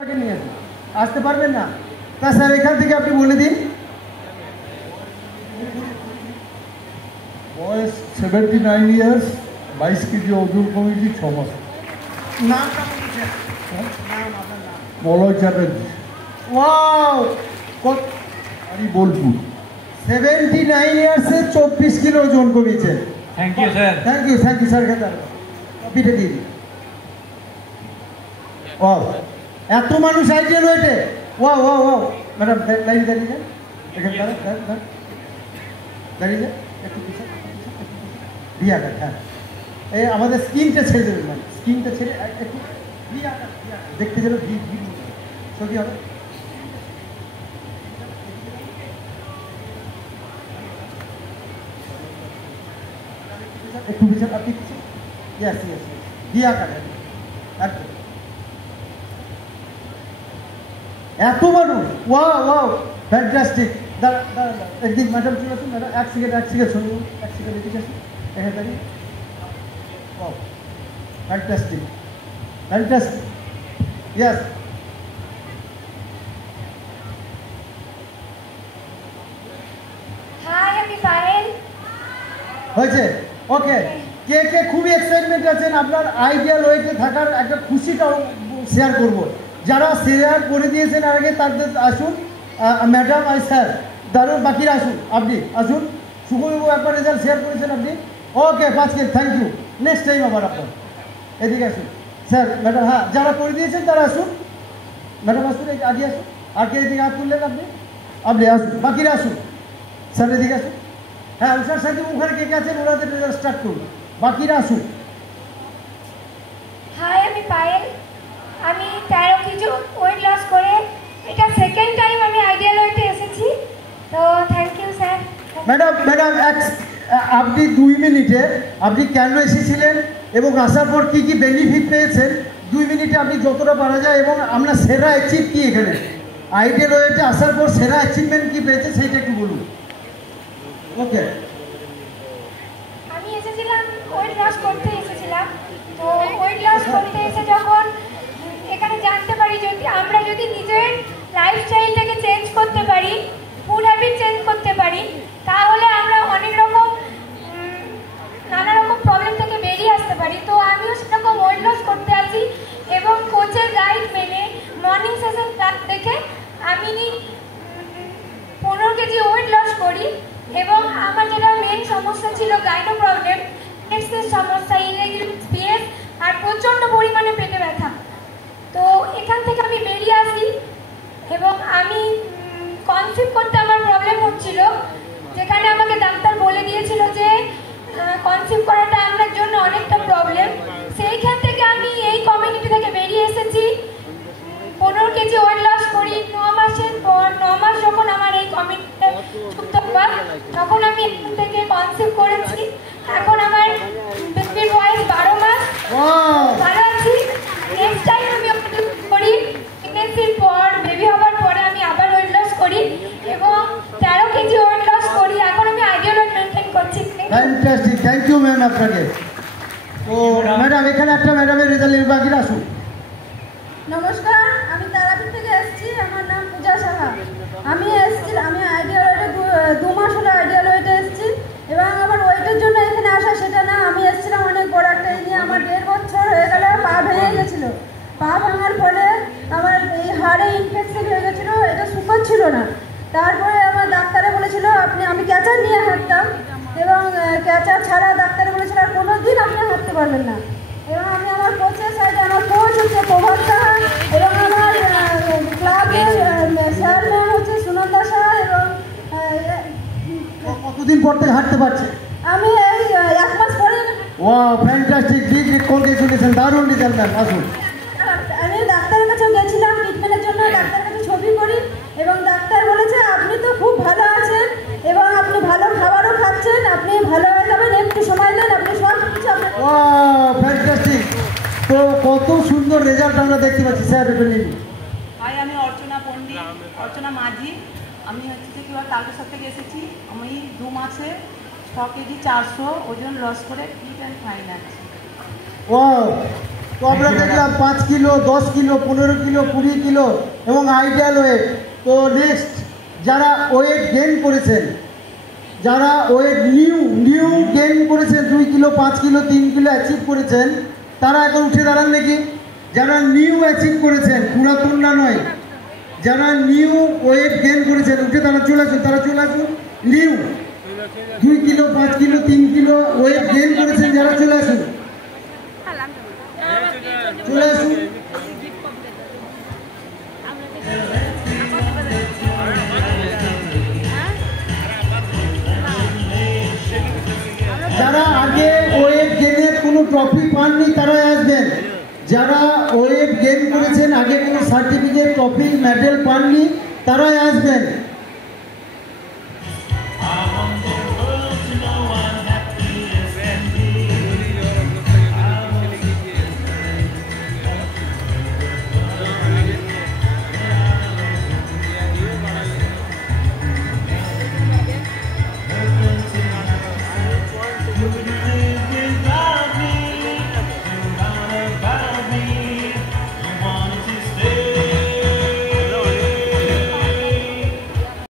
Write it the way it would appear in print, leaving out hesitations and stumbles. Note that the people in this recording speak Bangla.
নিয়ে আসতে পারবেন না? তা স্যার এখান থেকে আপনি বলে দিন। বয়স 79 ইয়ার্স, 22 কেজি ওজন কমেছি 6 মাস। নামটা বলছেন? নাম আপনার নাম? মলয় চ্যাটার্জি। ওয়াও, আমি বোলপুর। 79 ইয়ার্সে 24 কিলো ওজন কমিয়েছেন। Thank you sir. Thank you sir. কপিটা দিয়ে দিন। ওয়াও, এত মানুষ আইডিয়াল ওয়েটে। ওয়াও ম্যাডাম লাইনে দাঁড়িয়ে যান, এখানে দাঁড়িয়ে যান একটু পিছনে হ্যাঁ, এই আমাদের স্কিনটা ছেড়ে দেবেন ম্যাম, স্কিনটা ছেড়ে একটু দেখতে যেন ছবি হবে। একটু পিছনে আপনি ইয়েস দিয়া কাটেন একদম। এত মানুষ, ওয়াও ফ্যান্টাস্টিক। একদিন ম্যাডাম চলে আসুন, ম্যাডাম এক সেকেন্ড শুনুন, এক সেকেন্ড এদিকে আসুন, এখানে দাঁড়িয়ে। Wow, fantastic yes. হাই, আমি পায়েল। হয়েছে, ওকে। কে খুবই এক্সাইটমেন্ট আছেন আপনার আইডিয়াল ওয়েটে থাকার একটা খুশিটাও শেয়ার করব। যারা শেয়ার করে দিয়েছেন আগে তাদের আসুন, ম্যাডাম আর স্যার দারুণ, বাকিরা আসুন, আপনি আসুন। সুখবাবু একবার রেজাল্ট শেয়ার করেছেন আপনি, okay 5 KG, thank you. Next time আবার আপনার এদিকে আসুন স্যার, ম্যাডাম, হ্যাঁ যারা করে দিয়েছেন তারা আসুন, ম্যাডাম আসুন, আগে আসুন। আর কে এদিকে হাত তুললেন আপনি আসুন, বাকিরা আসুন, স্যার এদিকে আসুন। হ্যাঁ স্যার সাহেব ওখানে কে আছেন ওনাদের রেজাল্ট স্টার্ট করুন, বাকিরা আসুন। হাই, আমি পায়েল। আমি 13 কেজি ওয়েট লস করে এটা সেকেন্ড টাইম আমি আইডিয়াল ওয়েটে এসেছি। তো থ্যাংক ইউ স্যার। ম্যাডাম আপনি 2 মিনিটে আপনি কেন এসেছিলেন এবং আসার পর কি বেনিফিট পেয়েছেন 2 মিনিটে আপনি যতটা পারা যায়, এবং আমরা সেরা অ্যাচিভ কি এখানে আইডিয়াল ওয়েটে আসার পর সেরা অ্যাচিভমেন্ট কি পেয়েছে সেইটা একটু বলুন। ওকে, আমি এসেছিলাম ওয়েট লস করতে এসেছিলাম। তো ওয়েট লস করতে এসে যখন এখানে জানতে পারি আমরা যদি নিজের লাইফস্টাইলটাকে চেঞ্জ করতে পারি, ফুড হ্যাবিট চেঞ্জ করতে পারি, তাহলে আমরা অনেক রকম নানা রকম প্রবলেম থেকে বেরিয়ে আসতে পারি। তো আমিও সেরকম ওয়েট লস করতে আছি এবং কোচের গাইড মেনে মর্নিং সেশন দেখে আমি 15 কেজি ওয়েট লস করি। এবং আমার যেটা মেন সমস্যা ছিল গাইনো প্রবলেম, এক্সের সমস্যা, ইরেগুলার পিএস আর প্রচণ্ড পরিমাণে পেটে ব্যথা, তো এখান থেকে আমি বেরিয়ে আসি। এবং আমি কনসিভ করতে আমার প্রবলেম হচ্ছিল, যেখানে আমাকে ডাক্তার বলে দিয়েছিল যে কনসিভ করাটা আপনার জন্য অনেকটা প্রবলেম। সেইখান থেকে আমি এই কমিউনিটি থেকে বেরিয়ে এসেছি, 15 কেজি ওয়েট লস করি। 9 মাসের পর 9 মাস যখন আমার এই কমিউনিটিতে যুক্ত হওয়া, তখন আমি এখান থেকে কনসিভ করেছি। এখন আমার বেবির বয়স 12 মাস, ভালো আছি। নেক্সট টাইম আমি করি প্রেগনেন্সির পর, বেবি হওয়ার পরে আমি আবার ওয়েট লস করি এবং 13 কেজি ওয়েট লস করি। এখন আমি আইডিয়াল ওয়েট মেনটেন করছি। ফ্যান্টাস্টিক, থ্যাংক ইউ ম্যাম আপনাকে। তো ম্যাডাম এখানে একটা ম্যাডামের রেজাল্ট বাকিরা আসুন। নমস্কার, আমি তারাপীঠ থেকে এসেছি। আমার নাম পূজা সাহা। আমি আইডিয়াল ওয়েটে 2 মাস হলো আইডিয়াল ওয়েটে এসেছি। এবং আমার ওয়েটের জন্য এখানে আসা সেটা না, আমি এসেছিলাম অনেক বড় একটা নিয়ে। আমার 1.5 বছর হয়ে গেল পা ভেঙে গেছিলো। পা ভাঙার ফলে আমার এই হাড়ে ইনফেকশন হয়ে গেছিলো, এটা শুকোচ্ছিল না। তারপরে আমার ডাক্তারে বলেছিল আমি ক্যাচার নিয়ে হাঁটতাম, এবং ক্যাচার ছাড়া ডাক্তারে বলেছিল আর কোনো দিন আপনি হাঁটতে পারবেন না। এবং আমি আমার কোচের সাইডে, আমার কোচ হচ্ছে প্রভাত সাহা এবং আমার ক্লাবের স্যার ম্যাম হচ্ছে সুনন্দা সাহা। এবং কতদিন পর থেকে হাঁটতে পারছে? আমি এই 1 মাস পরে। ওয়াও, ফ্যান্টাস্টিক, বিগ কংগ্রেচুলেশন, দারুণ রেজাল্ট ম্যাম। আসুন। আমি ডাক্তারের কাছেও গেছিলাম ট্রিটমেন্টের জন্য, ডাক্তারের কাছে ছবি করি এবং ডাক্তার বলেছে আপনি তো খুব ভালো আছেন এবং আপনি ভালো খাবারও খাচ্ছেন, আপনি ভালো হয়ে যাবেন, একটু সময় দেন, আপনি সব কিছু। Wow, fantastic. তো কত সুন্দর রেজাল্ট আমরা দেখতে পাচ্ছি। স্যার নিন। হাই, আমি অর্চনা মাঝি। আমি হচ্ছে যে তারকেশ্বর থেকে এসেছি। আমি 2 মাসে 6 কেজি 400 ওজন লস করে ফিট অ্যান্ড ফাইন আছি। ওয়াও, তো আমরা দেখলাম 5 কিলো, 10 কিলো, 15 কিলো, 20 কিলো এবং আইডিয়াল ওয়েট। তো নেক্সট যারা ওয়েট গেইন করেছেন, যারা ওয়েট নিউ গেইন করেছেন, 2 কিলো, 5 কিলো, 3 কিলো অ্যাচিভ করেছেন, তারা এখন উঠে দাঁড়ান দেখি। যারা নিউ অ্যাচিভ করেছেন, পুরাতন না নয়, যারা নিউ ওয়েট গেইন করেছেন উঠে তারা চলে আসুন, তারা চলে আসুন। New 2 kilo, 5 kilo, 3 kilo weight gain করেছেন যারা, চলে আসুন, চলে আসুন। যারা আগে ওয়েট গেইনের কোনো ট্রফি পাননি তারাই আসবেন। যারা ওয়েট গেইন করেছেন, আগে কোনো সার্টিফিকেট, ট্রফি, মেডেল পাননি, তারাই আসবেন।